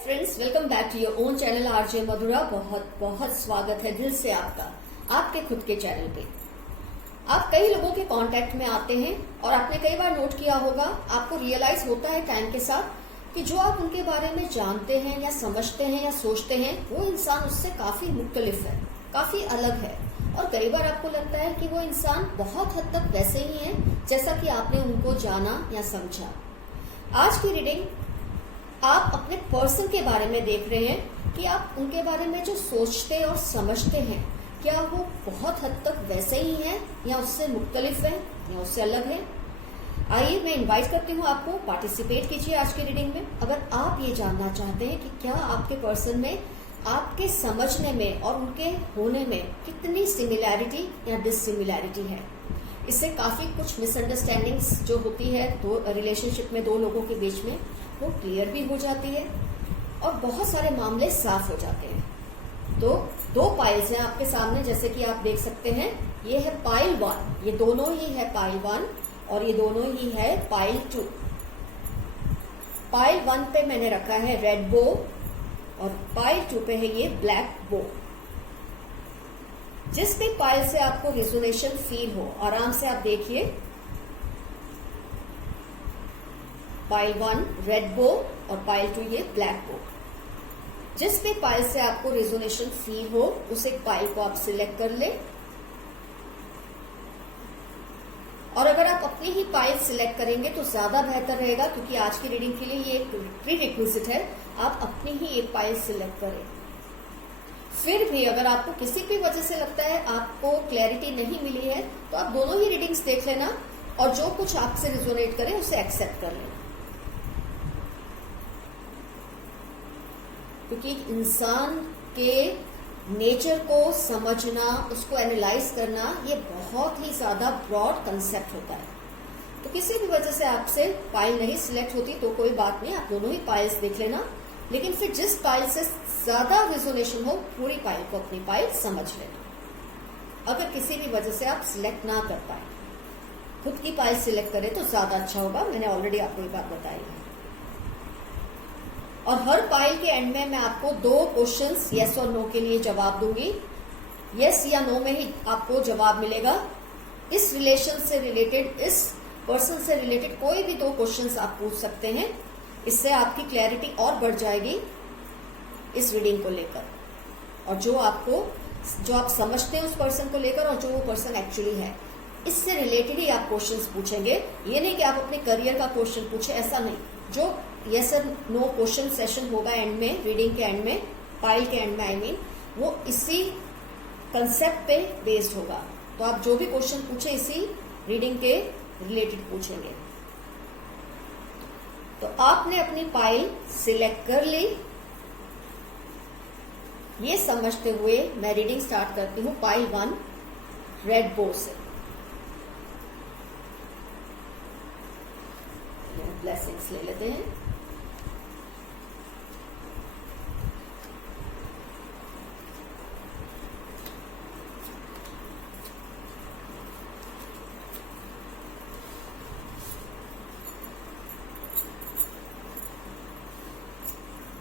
Friends, welcome back to your own channel RJ Madhura. बहुत बहुत स्वागत है दिल से आपका आपके खुद के चैनल पे। आप कई लोगों के कांटेक्ट में आते हैं और आपने कई बार नोट किया होगा, आपको रियलाइज होता है टाइम के साथ कि जो आप उनके बारे में जानते हैं या समझते हैं या सोचते हैं वो इंसान उससे काफी मुख्तलिफ है, काफी अलग है। और कई बार आपको लगता है कि वो इंसान बहुत हद तक वैसे ही है जैसा कि आपने उनको जाना या समझा। आज की रीडिंग आप अपने पर्सन के बारे में देख रहे हैं कि आप उनके बारे में जो सोचते और समझते हैं क्या वो बहुत हद तक वैसे ही हैं या उससे मुख्तलिफ है या उससे अलग है। आइए मैं इनवाइट करती हूँ आपको, पार्टिसिपेट कीजिए आज की रीडिंग में। अगर आप ये जानना चाहते हैं कि क्या आपके पर्सन में आपके समझने में और उनके होने में कितनी सिमिलैरिटी या डिससिमिलैरिटी है, इससे काफी कुछ मिसअंडरस्टैंडिंग्स जो होती है दो रिलेशनशिप में, दो लोगों के बीच में, वो क्लियर भी हो जाती है और बहुत सारे मामले साफ हो जाते हैं। तो दो पाइल्स हैं आपके सामने, जैसे कि आप देख सकते हैं। ये है पाइल 1, ये दोनों ही है पाइल 1 और ये दोनों ही है पाइल 2। पाइल 1 पे मैंने रखा है रेड बो और पाइल 2 पे है ये ब्लैक बो। जिस भी पाइल से आपको रिजोनेशन फील हो, आराम से आप देखिए। पाइल 1 रेड बो और पाइल 2 ये ब्लैक बो। जिस भी पाइल से आपको रिजोनेशन फील हो उस एक पाइल को आप सिलेक्ट कर ले। और अगर आप अपनी ही पाइल सिलेक्ट करेंगे तो ज्यादा बेहतर रहेगा, क्योंकि आज की रीडिंग के लिए ये एक प्री रिक्विजिट है, आप अपनी ही एक पाइल सिलेक्ट करें। फिर भी अगर आपको किसी भी वजह से लगता है आपको क्लैरिटी नहीं मिली है तो आप दोनों ही रीडिंग्स देख लेना और जो कुछ आपसे रिजोनेट करे उसे एक्सेप्ट कर लेना। क्योंकि इंसान के नेचर को समझना, उसको एनालाइज करना, ये बहुत ही ज्यादा ब्रॉड कंसेप्ट होता है। तो किसी भी वजह से आपसे पाइल नहीं सिलेक्ट होती तो कोई बात नहीं, आप दोनों ही पाइल्स देख लेना। लेकिन फिर जिस पाइल से ज्यादा रिजोनेशन हो पूरी पाइल को अपनी पाइल समझ लेना। अगर किसी भी वजह से आप सिलेक्ट ना कर पाए, खुद की पाइल सिलेक्ट करें तो ज्यादा अच्छा होगा। मैंने ऑलरेडी आपको ये बात बताई है। और हर पाइल के एंड में मैं आपको 2 क्वेश्चंस यस और नो के लिए जवाब दूंगी। यस या नो में ही आपको जवाब मिलेगा। इस रिलेशन से रिलेटेड, इस पर्सन से रिलेटेड कोई भी 2 क्वेश्चंस आप पूछ सकते हैं। इससे आपकी क्लैरिटी और बढ़ जाएगी इस रीडिंग को लेकर, और जो आप समझते हैं उस पर्सन को लेकर और जो वो पर्सन एक्चुअली है, इससे रिलेटेड ही आप क्वेश्चंस पूछेंगे। ये नहीं कि आप अपने करियर का क्वेश्चन पूछे, ऐसा नहीं। जो यस और नो क्वेश्चन सेशन होगा एंड में, रीडिंग के एंड में, पाइल के एंड में आई मीन, वो इसी कंसेप्ट पे बेस्ड होगा। तो आप जो भी क्वेश्चन पूछे इसी रीडिंग के रिलेटेड पूछेंगे। तो आपने अपनी पाइल सिलेक्ट कर ली। ये समझते हुए मैं रीडिंग स्टार्ट करती हूँ पाइल 1 रेड बो से। ब्लेसिंग्स ले लेते हैं।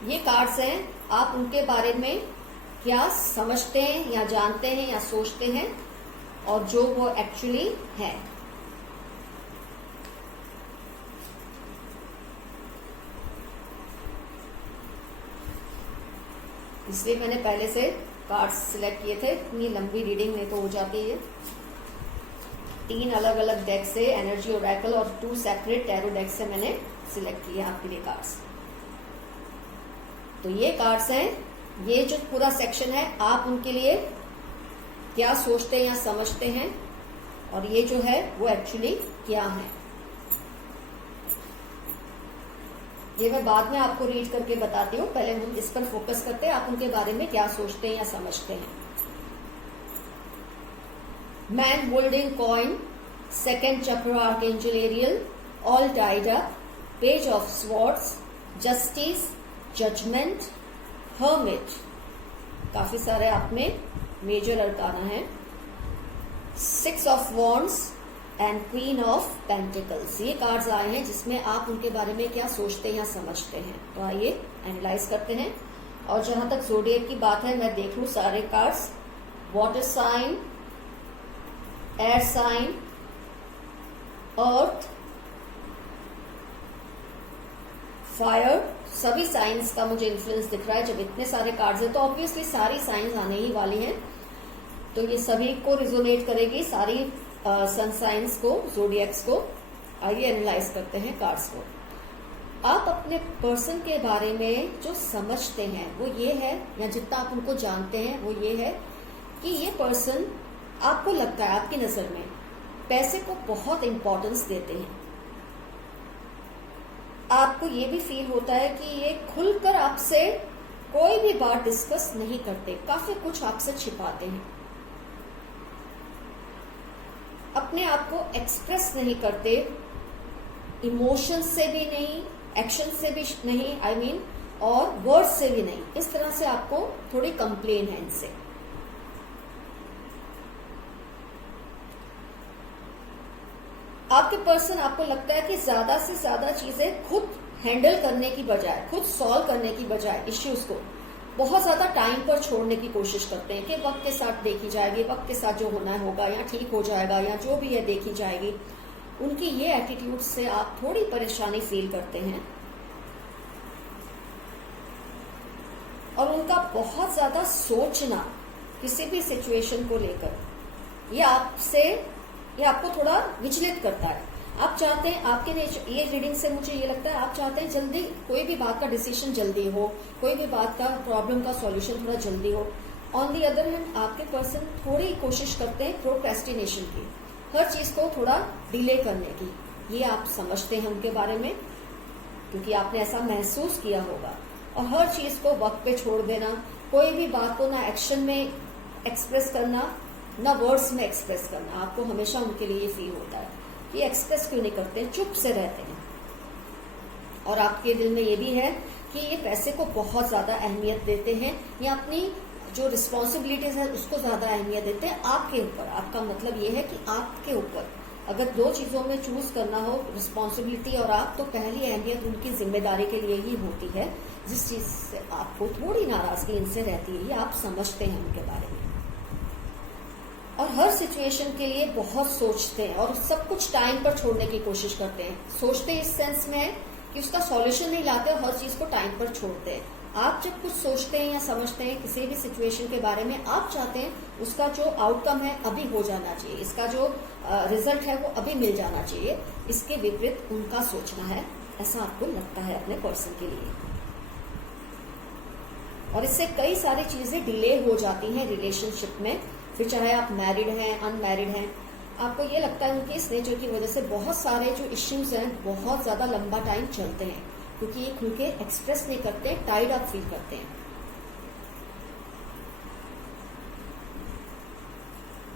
ये कार्ड्स हैं, आप उनके बारे में क्या समझते हैं या जानते हैं या सोचते हैं और जो वो एक्चुअली है। इसलिए मैंने पहले से कार्ड्स सिलेक्ट किए थे, इतनी लंबी रीडिंग नहीं तो हो जाती है। 3 अलग अलग डेक से, एनर्जी ओरेकल और 2 सेपरेट टैरो डेक से मैंने सिलेक्ट किए आपके लिए कार्ड्स। तो ये कार्ड्स हैं, ये जो पूरा सेक्शन है आप उनके लिए क्या सोचते हैं या समझते हैं, और ये जो है वो एक्चुअली क्या है। ये मैं बाद में आपको रीड करके बताती हूँ, पहले हम इस पर फोकस करते हैं, आप उनके बारे में क्या सोचते हैं या समझते हैं। Man holding coin, second chakra archangel Ariel, all tied up, page of swords, justice, judgement, hermit, काफी सारे आप में मेजर अरकाना है। 6 of wands, and queen of pentacles. ये कार्ड्स आए हैं जिसमें आप उनके बारे में क्या सोचते हैं या समझते हैं। तो आइए एनालाइज करते हैं। और जहां तक ज़ोडिएक की बात है, मैं देख लूं सारे cards. Water sign, air sign, earth, fire, सभी साइंस का मुझे इन्फ्लुएंस दिख रहा है। जब इतने सारे कार्ड्स हैं तो ऑब्वियसली सारी साइंस आने ही वाली हैं, तो ये सभी को रिजोनेट करेगी, सारी सन साइंस को, ज़ोडिएक्स को। आइए एनालाइज करते हैं कार्ड्स को। आप अपने पर्सन के बारे में जो समझते हैं वो ये है, या जितना आप उनको जानते हैं वो ये है कि ये पर्सन, आपको लगता है आपकी नजर में पैसे को बहुत इंपॉर्टेंस देते हैं। आपको ये भी फील होता है कि ये खुलकर आपसे कोई भी बात डिस्कस नहीं करते, काफी कुछ आपसे छिपाते हैं, अपने आप को एक्सप्रेस नहीं करते, इमोशन से भी नहीं, एक्शन से भी नहीं, आई मीन और वर्ड से भी नहीं। इस तरह से आपको थोड़ी कंप्लेन है इनसे। आपके पर्सन, आपको लगता है कि ज्यादा से ज्यादा चीजें खुद हैंडल करने की बजाय, खुद सॉल्व करने की बजाय इश्यूज को बहुत ज्यादा टाइम पर छोड़ने की कोशिश करते हैं कि वक्त के साथ देखी जाएगी, वक्त के साथ जो होना होगा या ठीक हो जाएगा या जो भी है देखी जाएगी। उनकी ये एटीट्यूड से आप थोड़ी परेशानी फील करते हैं और उनका बहुत ज्यादा सोचना किसी भी सिचुएशन को लेकर, ये आपको थोड़ा विचलित करता है। आप चाहते हैं, आपके ये रीडिंग से मुझे ये लगता है आप चाहते हैं जल्दी कोई भी बात का डिसीजन जल्दी हो, कोई भी बात का प्रॉब्लम का सॉल्यूशन थोड़ा जल्दी हो। ऑन दी अदर हैंड आपके पर्सन थोड़ी कोशिश करते हैं प्रोक्रेस्टिनेशन की, हर चीज को थोड़ा डिले करने की। ये आप समझते हैं उनके बारे में, क्योंकि आपने ऐसा महसूस किया होगा। और हर चीज को वक्त पे छोड़ देना, कोई भी बात को ना एक्शन में एक्सप्रेस करना ना वर्ड्स में एक्सप्रेस करना, आपको हमेशा उनके लिए फील होता है कि एक्सप्रेस क्यों नहीं करते, चुप से रहते हैं। और आपके दिल में ये भी है कि ये पैसे को बहुत ज्यादा अहमियत देते हैं, या अपनी जो रिस्पॉन्सिबिलिटीज है उसको ज्यादा अहमियत देते हैं आपके ऊपर। आपका मतलब ये है कि आपके ऊपर अगर दो चीजों में चूज करना हो, रिस्पॉन्सिबिलिटी और आप, तो पहली अहमियत उनकी जिम्मेदारी के लिए ही होती है। जिस चीज से आपको थोड़ी नाराजगी इनसे रहती है, ये आप समझते हैं उनके बारे में। और हर सिचुएशन के लिए बहुत सोचते हैं और सब कुछ टाइम पर छोड़ने की कोशिश करते हैं। सोचते इस सेंस में है कि उसका सॉल्यूशन नहीं लाते और हर चीज को टाइम पर छोड़ते हैं। आप जब कुछ सोचते हैं या समझते हैं किसी भी सिचुएशन के बारे में, आप चाहते हैं उसका जो आउटकम है अभी हो जाना चाहिए, इसका जो रिजल्ट है वो अभी मिल जाना चाहिए। इसके विपरीत उनका सोचना है, ऐसा आपको लगता है अपने पर्सन के लिए। और इससे कई सारी चीजें डिले हो जाती हैं रिलेशनशिप में, फिर चाहे आप मैरिड हैं, अनमैरिड हैं। आपको ये लगता है उनके इस नेचर की वजह से बहुत सारे जो इश्यूज हैं बहुत ज्यादा लंबा टाइम चलते हैं, क्योंकि ये खुल के एक्सप्रेस नहीं करते, टाइड अप फील करते हैं।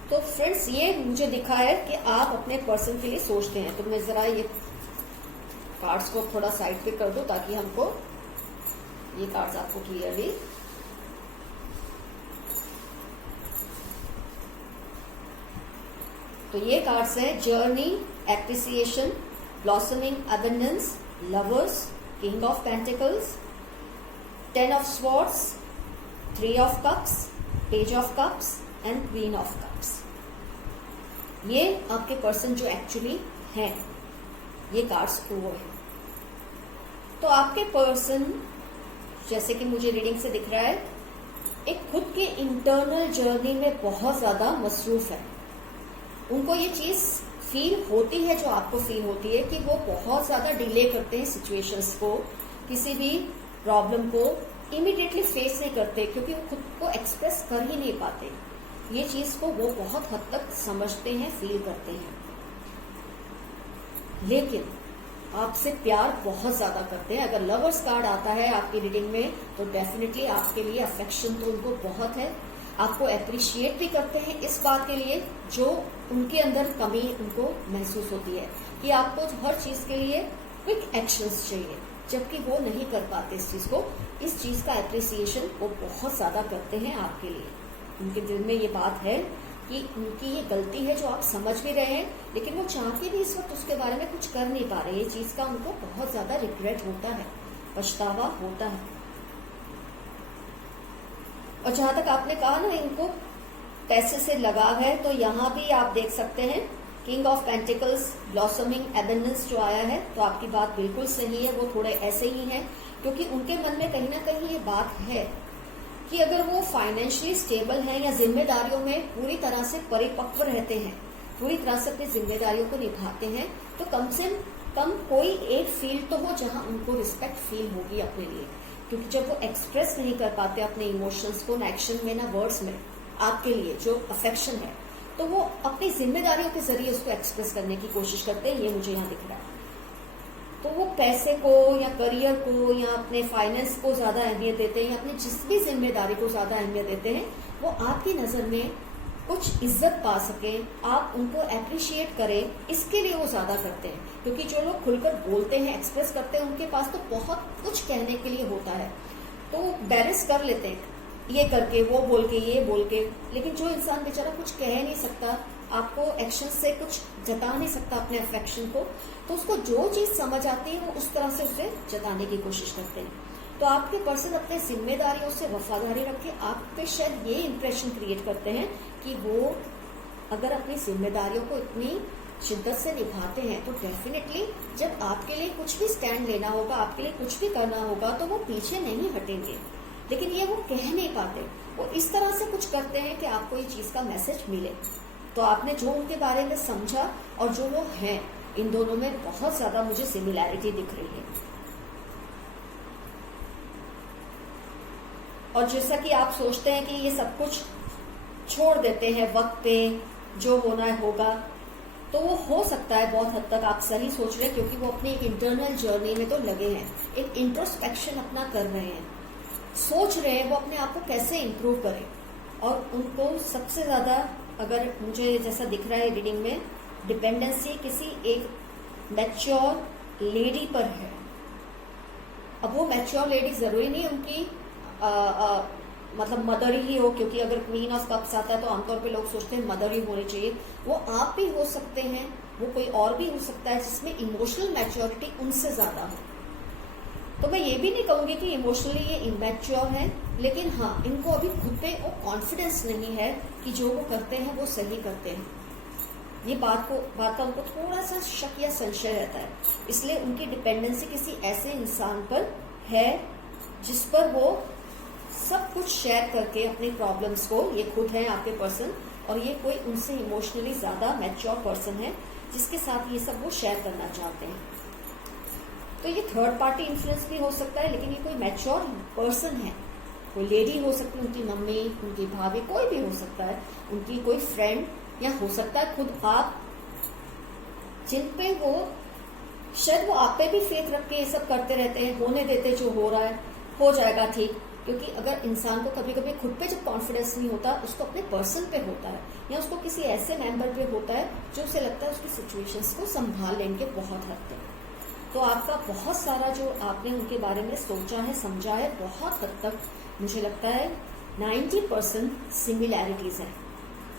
तो फ्रेंड्स, ये मुझे दिखा है कि आप अपने पर्सन के लिए सोचते हैं। तो मैं जरा ये कार्ड्स को थोड़ा साइड पे कर दूं ताकि हमको ये कार्ड्स आपको क्लियरली, तो ये कार्ड्स हैं journey, appreciation, blossoming, abundance, lovers, king of pentacles, 10 of swords, 3 of cups, page of cups and queen of cups. ये आपके पर्सन जो एक्चुअली हैं, ये कार्ड्स वो है। तो आपके पर्सन, जैसे कि मुझे रीडिंग से दिख रहा है, एक खुद के इंटरनल जर्नी में बहुत ज्यादा मसरूफ है। उनको ये चीज फील होती है जो आपको फील होती है कि वो बहुत ज्यादा डिले करते हैं सिचुएशंस को, किसी भी प्रॉब्लम को इमीडिएटली फेस नहीं करते, क्योंकि वो खुद को एक्सप्रेस कर ही नहीं पाते। ये चीज को वो बहुत हद तक समझते हैं, फील करते हैं, लेकिन आपसे प्यार बहुत ज्यादा करते हैं। अगर लवर्स कार्ड आता है आपकी रीडिंग में तो डेफिनेटली आपके लिए अफेक्शन तो उनको बहुत है। आपको अप्रिशिएट भी करते हैं इस बात के लिए जो उनके अंदर कमी उनको महसूस होती है कि आपको हर चीज के लिए क्विक एक्शंस चाहिए, जबकि वो नहीं कर पाते इस चीज को। इस चीज का अप्रिसिएशन वो बहुत ज्यादा करते हैं आपके लिए। उनके दिल में ये बात है कि उनकी ये गलती है जो आप समझ भी रहे हैं, लेकिन वो चाह के भी इस वक्त उसके बारे में कुछ कर नहीं पा रहे। ये चीज का उनको बहुत ज्यादा रिग्रेट होता है, पछतावा होता है। और जहां तक आपने कहा ना इनको पैसे से लगाव है, तो यहाँ भी आप देख सकते हैं king of pentacles, blossoming abundance जो आया है, तो आपकी बात बिल्कुल सही है। वो थोड़े ऐसे ही हैं क्योंकि उनके मन में कहीं ना कहीं ये बात है कि अगर वो फाइनेंशियली स्टेबल हैं या जिम्मेदारियों में पूरी तरह से परिपक्व रहते हैं, पूरी तरह से अपनी जिम्मेदारियों को निभाते हैं, तो कम से कम कोई एक फील्ड तो हो जहां उनको रिस्पेक्ट फील होगी अपने लिए। क्योंकि जब वो एक्सप्रेस नहीं कर पाते अपने इमोशंस को, ना एक्शन में ना वर्ड्स में, आपके लिए जो अफेक्शन है, तो वो अपनी जिम्मेदारियों के जरिए उसको एक्सप्रेस करने की कोशिश करते हैं। ये मुझे यहाँ दिख रहा है। तो वो पैसे को या करियर को या अपने फाइनेंस को ज्यादा अहमियत देते हैं, या अपनी जिस भी जिम्मेदारी को ज्यादा अहमियत देते हैं, वो आपकी नजर में कुछ इज्जत पा सके, आप उनको अप्रिशिएट करें, इसके लिए वो ज्यादा करते हैं। क्योंकि जो लोग खुलकर बोलते हैं, एक्सप्रेस करते हैं, उनके पास तो बहुत कुछ कहने के लिए होता है, तो बैलेंस कर लेते हैं, ये करके, वो बोल के, ये बोल के। लेकिन जो इंसान बेचारा कुछ कह नहीं सकता, आपको एक्शन से कुछ जता नहीं सकता अपने अफेक्शन को, तो उसको जो चीज समझ आती है वो उस तरह से उसे जताने की कोशिश करते हैं। तो आपके पर्सन अपने जिम्मेदारियों से वफादारी रखे, आप पे शायद ये इंप्रेशन क्रिएट करते हैं कि वो अगर अपनी जिम्मेदारियों को इतनी शिद्दत से निभाते हैं, तो डेफिनेटली जब आपके लिए कुछ भी स्टैंड लेना होगा, आपके लिए कुछ भी करना होगा, तो वो पीछे नहीं हटेंगे। लेकिन ये वो कह नहीं पाते, वो इस तरह से कुछ करते हैं कि आपको ये चीज का मैसेज मिले। तो आपने जो उनके बारे में समझा और जो वो हैं, इन दोनों में बहुत ज्यादा मुझे सिमिलैरिटी दिख रही है। और जैसा कि आप सोचते हैं कि ये सब कुछ छोड़ देते हैं वक्त पे, जो होना है होगा, तो वो हो सकता है बहुत हद तक आप सही सोच रहे हैं, क्योंकि वो अपनी एक इंटरनल जर्नी में तो लगे हैं, एक इंट्रोस्पेक्शन अपना कर रहे हैं, सोच रहे हैं वो अपने आप को कैसे इम्प्रूव करें। और उनको सबसे ज्यादा, अगर मुझे जैसा दिख रहा है रीडिंग में, डिपेंडेंसी किसी एक मैच्योर लेडी पर है। अब वो मैच्योर लेडी जरूरी नहीं उनकी मतलब मदर ही हो, क्योंकि अगर क्वीन ऑफ कप्स आता है तो आमतौर पे लोग सोचते हैं मदर ही होनी चाहिए। वो आप भी हो सकते हैं, वो कोई और भी हो सकता है जिसमें इमोशनल मैच्योरिटी उनसे ज्यादा हो। तो मैं ये भी नहीं कहूंगी कि इमोशनली ये इमैच्योर है, लेकिन हाँ, इनको अभी खुद पे वो कॉन्फिडेंस नहीं है कि जो वो करते हैं वो सही करते हैं। ये बात का उनको थोड़ा सा शक या संशय रहता है, इसलिए उनकी डिपेंडेंसी किसी ऐसे इंसान पर है जिस पर वो सब कुछ शेयर करके अपने प्रॉब्लम्स को, ये खुद है आपके पर्सन, और ये कोई उनसे इमोशनली ज्यादा मैच्योर पर्सन है जिसके साथ ये सब वो शेयर करना चाहते हैं। तो ये थर्ड पार्टी इन्फ्लुएंस भी हो सकता है, लेकिन ये कोई मैच्योर पर्सन है, कोई लेडी हो सकती है, उनकी मम्मी, उनकी भाभी, कोई भी हो सकता है, उनकी कोई फ्रेंड, या हो सकता है खुद आप, जिन पे वो शायद वो आप पे भी फेथ रख के ये सब करते रहते हैं, होने देते, जो हो रहा है हो जाएगा ठीक। क्योंकि अगर इंसान को कभी कभी खुद पे जब कॉन्फिडेंस नहीं होता, उसको अपने पर्सन पे होता है, या उसको किसी ऐसे मेंबर पे होता है जो उसे लगता है उसकी सिचुएशंस को संभाल लेंगे बहुत हद तक। तो आपका बहुत सारा जो आपने उनके बारे में सोचा है, समझा है, बहुत हद तक मुझे लगता है 90% सिमिलैरिटीज है।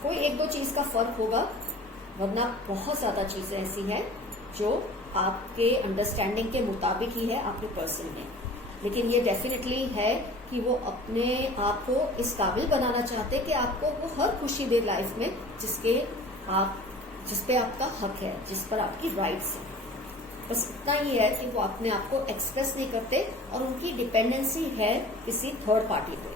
कोई एक दो चीज का फर्क होगा, वरना बहुत ज्यादा चीजें ऐसी हैं जो आपके अंडरस्टैंडिंग के मुताबिक ही है आपके पर्सन में। लेकिन ये डेफिनेटली है कि वो अपने आप को इस काबिल बनाना चाहते हैं कि आपको वो हर खुशी दे लाइफ में जिस पे आपका हक है, जिस पर आपकी राइट्स है। बस इतना ही है कि वो अपने आप को एक्सप्रेस नहीं करते, और उनकी डिपेंडेंसी है किसी थर्ड पार्टी पे।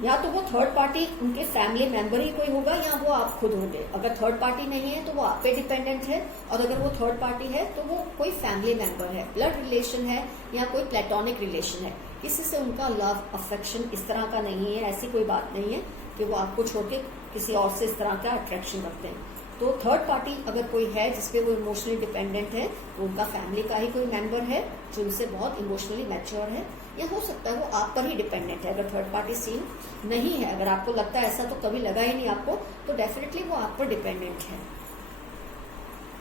या तो वो थर्ड पार्टी उनके फैमिली मेंबर ही कोई होगा, या वो आप खुद होंगे। अगर थर्ड पार्टी नहीं है तो वो आप पे डिपेंडेंट है, और अगर वो थर्ड पार्टी है तो वो कोई फैमिली मेंबर है, ब्लड रिलेशन है, या कोई प्लेटोनिक रिलेशन है। किसी से उनका लव अफेक्शन इस तरह का नहीं है, ऐसी कोई बात नहीं है कि वो आपको छोड़ के किसी और से इस तरह का अट्रैक्शन रखते हैं। तो थर्ड पार्टी अगर कोई है जिसपे वो इमोशनली डिपेंडेंट है, तो उनका फैमिली का ही कोई मेंबर है जो उनसे बहुत इमोशनली मैच्योर है, या हो सकता है वो आप पर ही डिपेंडेंट है। अगर थर्ड पार्टी सीन नहीं है, अगर आपको लगता है ऐसा, तो कभी लगा ही नहीं आपको, तो डेफिनेटली वो आप पर डिपेंडेंट है।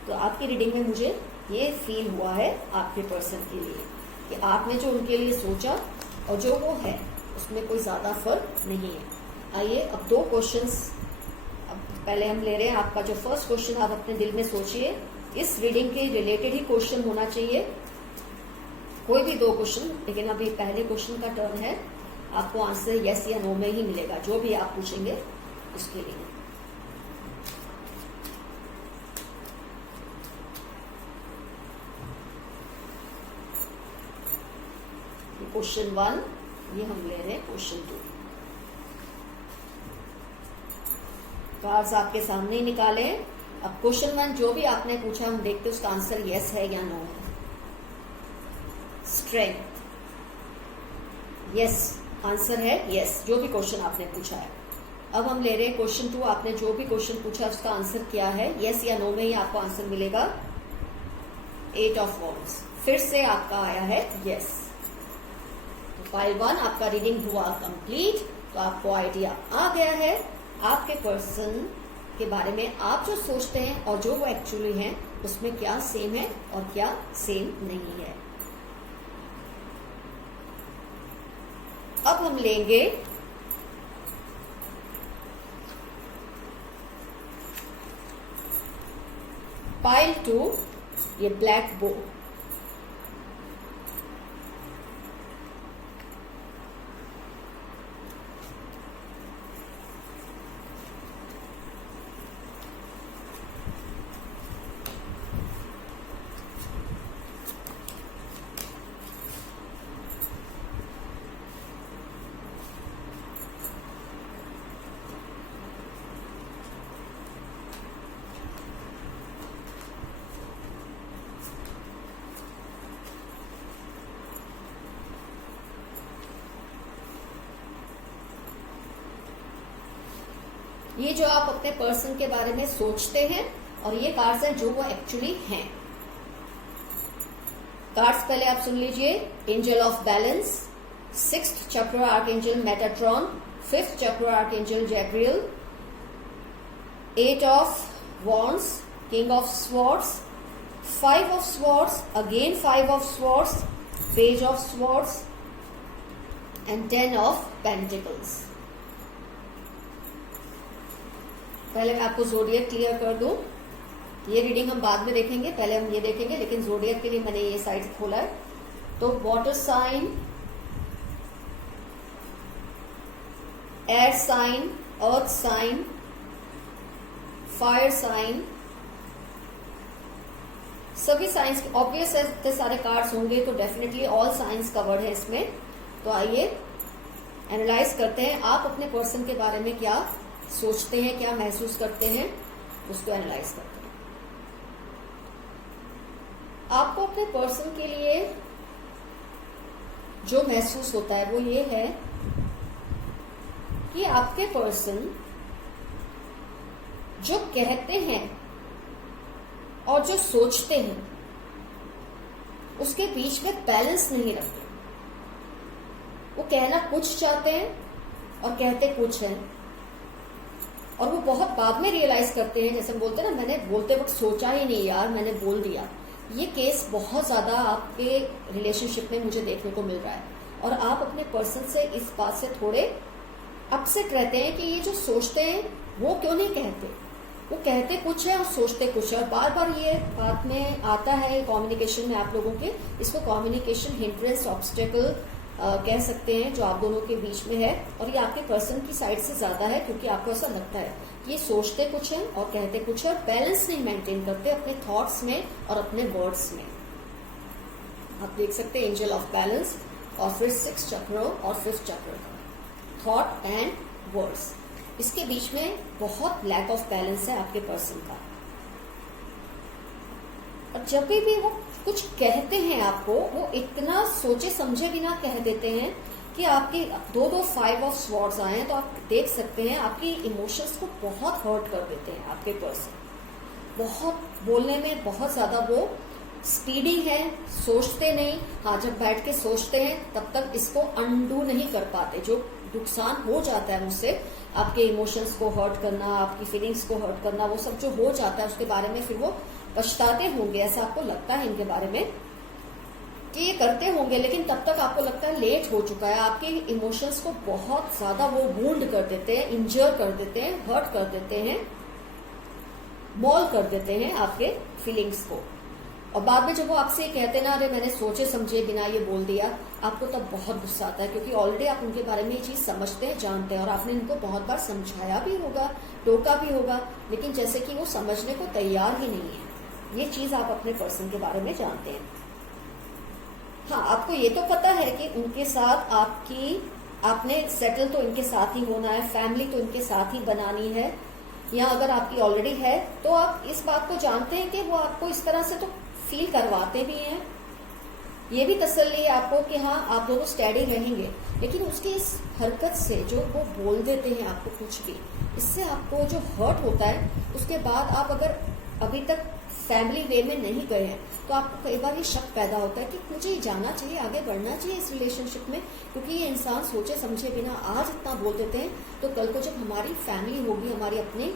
तो आपकी रीडिंग में मुझे ये फील हुआ है आपके पर्सन के लिए कि आपने जो उनके लिए सोचा और जो वो है उसमें कोई ज़्यादा फर्क नहीं है। आइए अब 2 क्वेश्चंस अब पहले हम ले रहे हैं। आपका जो फर्स्ट क्वेश्चन आप अपने दिल में सोचिए, इस रीडिंग के रिलेटेड ही क्वेश्चन होना चाहिए, कोई भी 2 क्वेश्चन, लेकिन अभी पहले क्वेश्चन का टर्न है। आपको आंसर यस या नो में ही मिलेगा, जो भी आप पूछेंगे उसके लिए। क्वेश्चन 1 ये हम ले रहे हैं, क्वेश्चन 2। कार्ड्स आपके सामने ही निकाले। अब क्वेश्चन 1 जो भी आपने पूछा हम देखते हैं उसका आंसर यस है या नो है। स्ट्रेंथ, यस आंसर है यस, जो भी क्वेश्चन आपने पूछा है। अब हम ले रहे हैं क्वेश्चन 2। आपने जो भी क्वेश्चन पूछा उसका आंसर क्या है, यस या नो में ही आपको आंसर मिलेगा। 8 ऑफ वॉन्ड्स, फिर से आपका आया है यस। तो फाइल 1 आपका रीडिंग हुआ कंप्लीट। तो आपको आइडिया आ गया है आपके पर्सन के बारे में, आप जो सोचते हैं और जो वो एक्चुअली हैं उसमें क्या सेम है और क्या सेम नहीं है। अब हम लेंगे पाइल 2, ये ब्लैक बो। ये जो आप अपने पर्सन के बारे में सोचते हैं और ये कार्ड्स हैं जो वो एक्चुअली हैं। कार्ड्स पहले आप सुन लीजिए। एंजल ऑफ बैलेंस, 6th चक्र archangel Metatron, 5th chakra archangel Gabriel, 8 of wands, king of swords, 5 of swords, again 5 of swords, page of swords and 10 of pentacles. पहले मैं आपको ज़ोडिएक क्लियर कर दूं। ये रीडिंग हम बाद में देखेंगे, पहले हम ये देखेंगे, लेकिन ज़ोडिएक के लिए मैंने ये साइड खोला है। तो water sign, air sign, earth sign, fire sign, सभी साइंस, ऑब्वियस है इतने सारे कार्ड्स होंगे तो डेफिनेटली ऑल साइंस कवर्ड है इसमें। तो आइए एनालाइज करते हैं आप अपने पर्सन के बारे में क्या सोचते हैं, क्या महसूस करते हैं, उसको एनालाइज करते हैं। आपको अपने पर्सन के लिए जो महसूस होता है वो ये है कि आपके पर्सन जो कहते हैं और जो सोचते हैं उसके बीच में बैलेंस नहीं रखते। वो कहना कुछ चाहते हैं और कहते कुछ हैं, और वो बहुत बाद में रियलाइज करते हैं, जैसे हम बोलते हैं ना, मैंने बोलते वक्त सोचा ही नहीं यार, मैंने बोल दिया। ये केस बहुत ज्यादा आपके रिलेशनशिप में मुझे देखने को मिल रहा है, और आप अपने पर्सन से इस बात से थोड़े अपसेट रहते हैं कि ये जो सोचते हैं वो क्यों नहीं कहते। वो कहते कुछ है और सोचते कुछ है, और बार बार ये बात में आता है कम्युनिकेशन में आप लोगों के। इसको कम्युनिकेशन हिंड्रेंस, ऑब्स्टेकल कह सकते हैं, जो आप दोनों के बीच में है, और ये आपके पर्सन की साइड से ज्यादा है, क्योंकि आपको ऐसा लगता है कि ये सोचते कुछ है और कहते कुछ है, और बैलेंस नहीं मेंटेन करते अपने थॉट्स में और अपने वर्ड्स में। आप देख सकते हैं एंजल ऑफ बैलेंस, और फिर 6th चक्र और 5th चक्र, थॉट एंड वर्ड्स, इसके बीच में बहुत लैक ऑफ बैलेंस है आपके पर्सन का। और जब भी वो कुछ कहते हैं आपको, वो इतना सोचे समझे बिना कह देते हैं कि आपके 2 5 ऑफ स्वॉर्ड्स आए हैं, तो आप देख सकते हैं आपकी इमोशंस को बहुत हर्ट कर देते हैं आपके पर्सन। बहुत बोलने में बहुत ज्यादा वो स्पीडी है, सोचते नहीं। हाँ, जब बैठ के सोचते हैं तब तक इसको अंडू नहीं कर पाते। जो नुकसान हो जाता है मुझसे, आपके इमोशंस को हर्ट करना, आपकी फीलिंग्स को हर्ट करना, वो सब जो हो जाता है उसके बारे में फिर वो पछताते होंगे, ऐसा आपको लगता है इनके बारे में। कि ये करते होंगे, लेकिन तब तक आपको लगता है लेट हो चुका है। आपके इमोशंस को बहुत ज्यादा वो वुंड कर देते हैं, इंजर कर देते हैं, हर्ट कर देते हैं, मॉल कर देते हैं आपके फीलिंग्स को। और बाद में जब वो आपसे कहते ना, अरे मैंने सोचे समझे बिना ये बोल दिया, आपको तब बहुत गुस्सा आता है, क्योंकि ऑलरेडी आप उनके बारे में ये चीज समझते हैं, जानते हैं, और आपने इनको बहुत बार समझाया भी होगा, टोका भी होगा, लेकिन जैसे कि वो समझने को तैयार ही नहीं है। ये चीज आप अपने पर्सन के बारे में जानते हैं। हाँ, आपको ये तो पता है कि उनके साथ आपने सेटल तो इनके साथ ही होना है, फैमिली तो इनके साथ ही बनानी है, या अगर आपकी ऑलरेडी है तो आप इस बात को जानते हैं कि वो आपको इस तरह से तो फील करवाते भी हैं। ये भी तसल्ली है आपको कि हाँ, आप दोनों स्टेडी रहेंगे, लेकिन उसकी इस हरकत से जो वो बोल देते हैं आपको कुछ भी, इससे आपको जो हर्ट होता है, उसके बाद आप अगर अभी तक फैमिली वे में नहीं गए हैं तो आपको कई बार ये शक पैदा होता है कि मुझे जाना चाहिए, आगे बढ़ना चाहिए इस रिलेशनशिप में, क्योंकि ये इंसान सोचे समझे बिना आज इतना बोल देते हैं, तो कल को जब हमारी फैमिली होगी, हमारी अपनी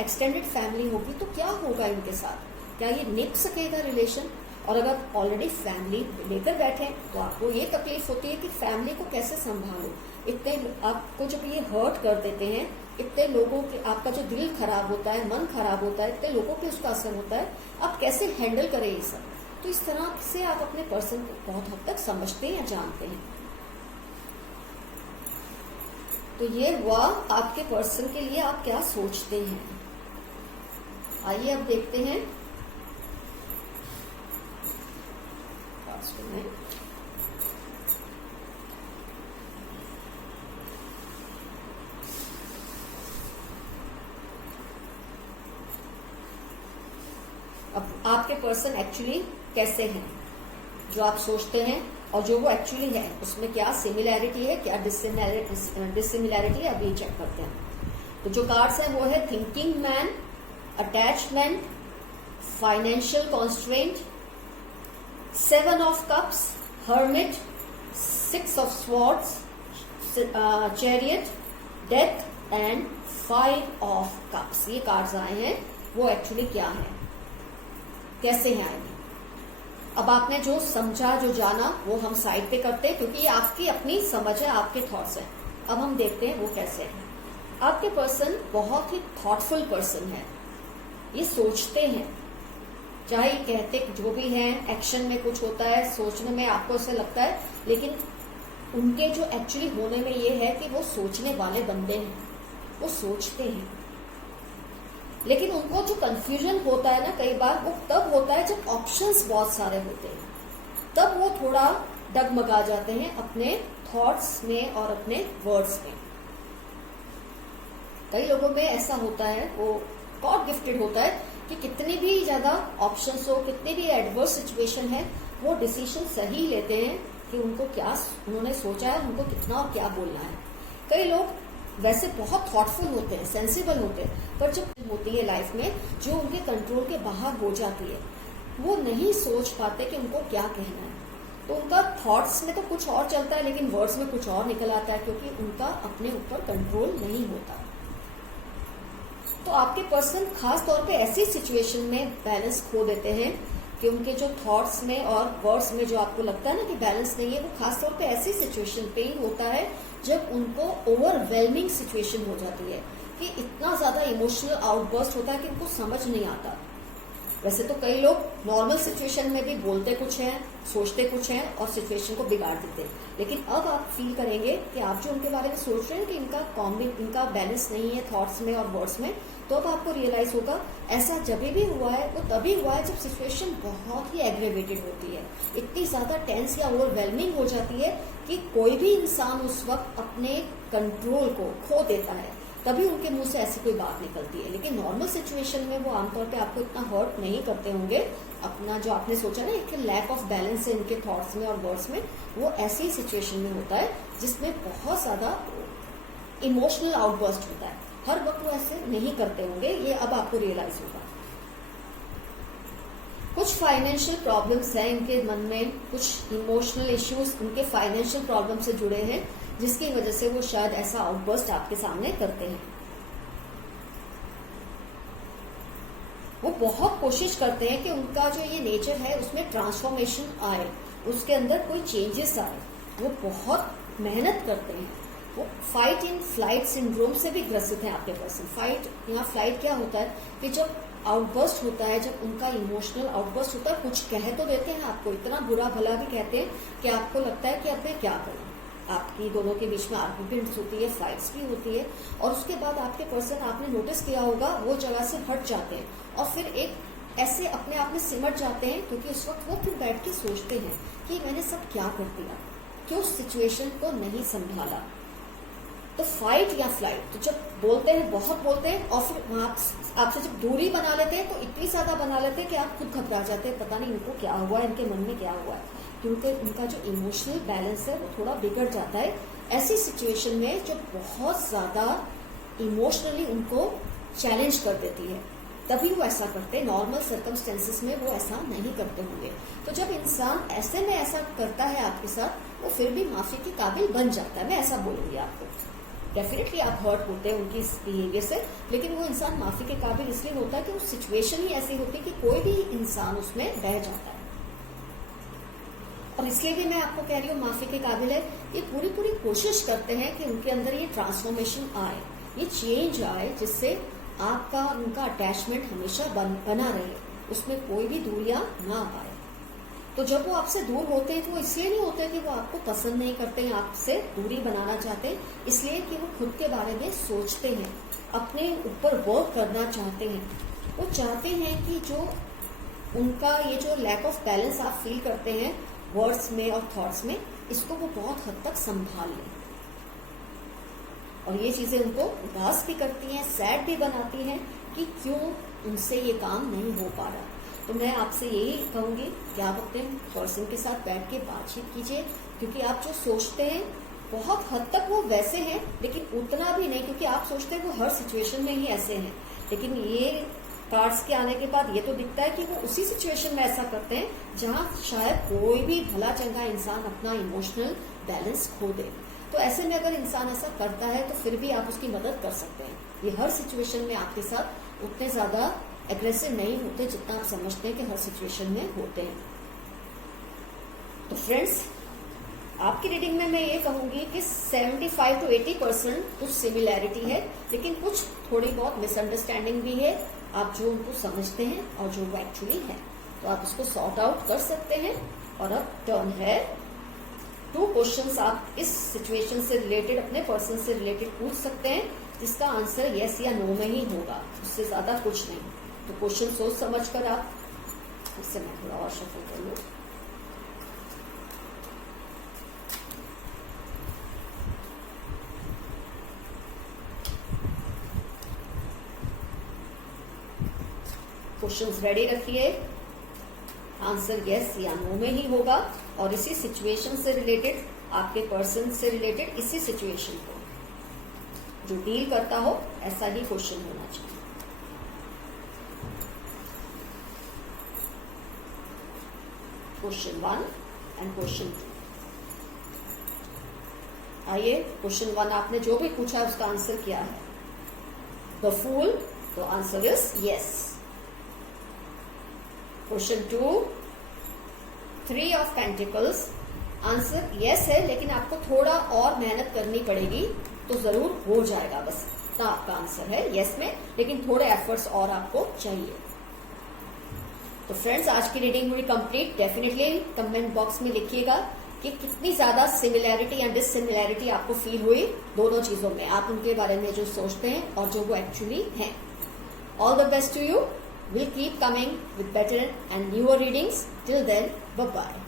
एक्सटेंडेड फैमिली होगी, तो क्या होगा इनके साथ? क्या ये निभ सकेगा रिलेशन? और अगर ऑलरेडी फैमिली लेकर बैठे तो आपको ये तकलीफ होती है कि फैमिली को कैसे संभालो। इतने आपको जब ये हर्ट कर देते हैं, इतने लोगों के, आपका जो दिल खराब होता है, मन खराब होता है, इतने लोगों पे उसका असर होता है, आप कैसे हैंडल करें ये सब? तो इस तरह से आप अपने पर्सन को बहुत हद तक समझते हैं या जानते हैं। तो ये हुआ आपके पर्सन के लिए आप क्या सोचते हैं। आइए अब देखते हैं में अब आपके पर्सन एक्चुअली कैसे हैं, जो आप सोचते हैं और जो वो एक्चुअली है, उसमें क्या सिमिलैरिटी है, क्या डिसिमिलैरिटी है, अभी चेक करते हैं। तो जो कार्ड्स हैं वो है thinking man, attachment, financial constraint, 7 of cups, hermit, 6 of swords, chariot, death and 5 of cups। ये कार्ड्स आए हैं, वो एक्चुअली क्या है, कैसे हैं आए। अब आपने जो समझा, जो जाना, वो हम साइड पे करते हैं, क्योंकि ये आपकी अपनी समझ है, आपके थॉट्स हैं। अब हम देखते हैं वो कैसे हैं। आपके पर्सन बहुत ही थॉटफुल पर्सन है, ये सोचते हैं, चाहे कहते जो भी हैं, एक्शन में कुछ होता है, सोचने में आपको ऐसा लगता है, लेकिन उनके जो एक्चुअली होने में ये है कि वो सोचने वाले बंदे हैं, वो सोचते हैं। लेकिन उनको जो कंफ्यूजन होता है ना कई बार, वो तब होता है जब ऑप्शंस बहुत सारे होते हैं, तब वो थोड़ा डगमगा जाते हैं अपने थॉट्स में और अपने वर्ड्स में। कई लोगों में ऐसा होता है, वो गॉड गिफ्टेड होता है कि कितनी भी ज्यादा ऑप्शंस हो, कितनी भी एडवर्स सिचुएशन है, वो डिसीजन सही लेते हैं कि उनको क्या उन्होंने सोचा है, उनको कितना और क्या बोलना है। कई लोग वैसे बहुत थॉटफुल होते हैं, सेंसिबल होते हैं, पर जब होती है लाइफ में जो उनके कंट्रोल के बाहर हो जाती है, वो नहीं सोच पाते कि उनको क्या कहना है। तो उनका थॉट्स में तो कुछ और चलता है, लेकिन वर्ड्स में कुछ और निकल आता है, क्योंकि उनका अपने ऊपर कंट्रोल नहीं होता। तो आपके पर्सन खास तौर पे ऐसी सिचुएशन में बैलेंस खो देते हैं कि उनके जो थॉट्स में और वर्ड्स में जो आपको लगता है ना कि बैलेंस नहीं है, वो खास तौर पे ऐसी सिचुएशन पे ही होता है जब उनको ओवरवेलमिंग सिचुएशन हो जाती है, कि इतना ज्यादा इमोशनल आउटबर्स्ट होता है कि उनको समझ नहीं आता। वैसे तो कई लोग नॉर्मल सिचुएशन में भी बोलते कुछ हैं, सोचते कुछ हैं और सिचुएशन को बिगाड़ देते हैं, लेकिन अब आप फील करेंगे कि आप जो उनके बारे में सोच रहे हैं कि इनका बैलेंस नहीं है थॉट्स में और वर्ड्स में, तो अब आपको रियलाइज होगा ऐसा जब भी हुआ है वो तभी हुआ है जब सिचुएशन बहुत ही एग्रेवेटेड होती है, इतनी ज्यादा टेंस या ओवरवेलमिंग हो जाती है कि कोई भी इंसान उस वक्त अपने कंट्रोल को खो देता है, तभी उनके मुंह से ऐसी कोई बात निकलती है। लेकिन नॉर्मल सिचुएशन में वो आमतौर पे आपको इतना हर्ट नहीं करते होंगे। अपना जो आपने सोचा ना एक लैक ऑफ बैलेंस है इनके थॉट्स में और वर्ड्स में, वो ऐसी सिचुएशन में होता है जिसमें बहुत ज्यादा इमोशनल आउटबर्स्ट होता है। हर वक्त वो ऐसे नहीं करते होंगे, ये अब आपको रियलाइज होगा। कुछ फाइनेंशियल प्रॉब्लम्स हैं इनके मन में, कुछ इमोशनल इश्यूज इनके फाइनेंशियल प्रॉब्लम से जुड़े हैं, जिसकी वजह से वो शायद ऐसा आउटबर्स्ट आपके सामने करते हैं। वो बहुत कोशिश करते हैं कि उनका जो ये नेचर है उसमें ट्रांसफॉर्मेशन आए, उसके अंदर कोई चेंजेस आए, वो बहुत मेहनत करते हैं। वो फाइट इन फ्लाइट सिंड्रोम से भी ग्रसित है आपके पर्सन। फाइट या फ्लाइट क्या होता है कि जब आउटबर्स्ट होता है, जब उनका इमोशनल आउटबर्स्ट होता है, कुछ कह तो देते हैं आपको, इतना बुरा भला भी कहते हैं कि आपको लगता है कि अब मैं क्या करूं। आपकी दोनों के बीच में आर्ग्यूमेंट्स होती है, फाइट्स भी होती है, और उसके बाद आपके पर्सन, आपने नोटिस किया होगा, वो जगह से हट जाते हैं और फिर एक ऐसे अपने आप में सिमट जाते हैं, क्योंकि उस वक्त वो फिर बैठ के सोचते हैं कि मैंने सब क्या कर दिया, क्यों सिचुएशन को नहीं संभाला। तो फाइट या फ्लाइट, तो जब बोलते हैं, बहुत बोलते हैं, और फिर आपसे जब दूरी बना लेते हैं तो इतनी ज्यादा बना लेते हैं कि आप खुद घबरा जाते हैं, पता नहीं इनको क्या हुआ है, इनके मन में क्या हुआ है, क्योंकि उनका जो इमोशनल बैलेंस है वो थोड़ा बिगड़ जाता है ऐसी सिचुएशन में जो बहुत ज्यादा इमोशनली उनको चैलेंज कर देती है, तभी वो ऐसा करते हैं। नॉर्मल सर्कमस्टेंसेस में वो ऐसा नहीं करते होंगे। तो जब इंसान ऐसे में ऐसा करता है आपके साथ, वो फिर भी माफी के काबिल बन जाता है, मैं ऐसा बोलूंगी आपको। डेफिनेटली आप हर्ट होते हैं उनकी इस बिहेवियर से, लेकिन वो इंसान माफी के काबिल इसलिए होता है कि वो सिचुएशन ही ऐसी होती है कि कोई भी इंसान उसमें बह जाता है। और इसलिए भी मैं आपको कह रही हूँ माफी के काबिल है। ये पूरी कोशिश करते हैं कि उनके अंदर ये ट्रांसफॉर्मेशन आए, ये चेंज आए, जिससे आपका उनका अटैचमेंट हमेशा बना रहे, उसमें कोई भी दूरियां ना आए। तो जब वो आपसे दूर होते हैं तो वो इसलिए नहीं होते कि वो आपको पसंद नहीं करते हैं, आपसे दूरी बनाना चाहते हैं, इसलिए कि वो खुद के बारे में सोचते हैं, अपने ऊपर वर्क करना चाहते हैं। वो चाहते हैं कि जो उनका ये जो लैक ऑफ बैलेंस आप फील करते हैं वर्ड्स में और थॉट्स में, इसको वो बहुत हद तक संभाल लें। और ये चीजें उनको उदास भी करती हैं, सैड भी बनाती हैं कि क्यों उनसे ये काम नहीं हो पा रहा। तो मैं आपसे यही कहूंगी कि आप अपने पर्सन के साथ बैठ के बातचीत कीजिए, क्योंकि आप जो सोचते हैं बहुत हद तक वो वैसे हैं, लेकिन उतना भी नहीं, क्योंकि आप सोचते हैं वो हर सिचुएशन में ही ऐसे हैं, लेकिन ये कार्ड्स के आने के बाद ये तो दिखता है कि वो उसी सिचुएशन में ऐसा करते हैं जहां शायद कोई भी भला चंगा इंसान अपना इमोशनल बैलेंस खो दे। तो ऐसे में अगर इंसान ऐसा करता है तो फिर भी आप उसकी मदद कर सकते हैं। ये हर सिचुएशन में आपके साथ उतने ज्यादा एग्रेसिव नहीं होते जितना आप समझते हैं कि हर सिचुएशन में होते हैं। तो फ्रेंड्स, आपकी रीडिंग में मैं ये कहूंगी कि 75 to 80% कुछ सिमिलैरिटी है, लेकिन कुछ थोड़ी बहुत मिसअंडरस्टैंडिंग भी है। आप जो उनको समझते हैं और जो वो एक्चुअली है, तो आप उसको सॉर्ट आउट कर सकते हैं। और अब टर्न है 2 क्वेश्चंस आप इस सिचुएशन से रिलेटेड, अपने पर्सन से रिलेटेड पूछ सकते हैं, जिसका आंसर यस या नो में ही होगा, उससे ज्यादा कुछ नहीं। तो क्वेश्चन सोच समझ कर आप, इससे मैं थोड़ा और शफल कर लूं। क्वेश्चंस रेडी रखिए, आंसर यस या नो में ही होगा, और इसी सिचुएशन से रिलेटेड, आपके पर्सन से रिलेटेड, इसी सिचुएशन को जो डील करता हो ऐसा ही क्वेश्चन होना चाहिए। Question 1 and question 2। आइए, क्वेश्चन 1 आपने जो भी पूछा है उसका आंसर क्या है? द फूल, तो answer is yes. Question 2, 3 of pentacles, answer yes है, लेकिन आपको थोड़ा और मेहनत करनी पड़ेगी तो जरूर हो जाएगा, बस इतना आपका आंसर है यस में, लेकिन थोड़े एफर्ट्स और आपको चाहिए। तो फ्रेंड्स, आज की रीडिंग हुई कंप्लीट। डेफिनेटली कमेंट बॉक्स में लिखिएगा कि कितनी ज्यादा सिमिलैरिटी या डिससिमिलैरिटी आपको फील हुई दोनों चीजों में, आप उनके बारे में जो सोचते हैं और जो वो एक्चुअली हैं। All the best to you. We'll keep coming with better and newer readings. Till then, bye-bye.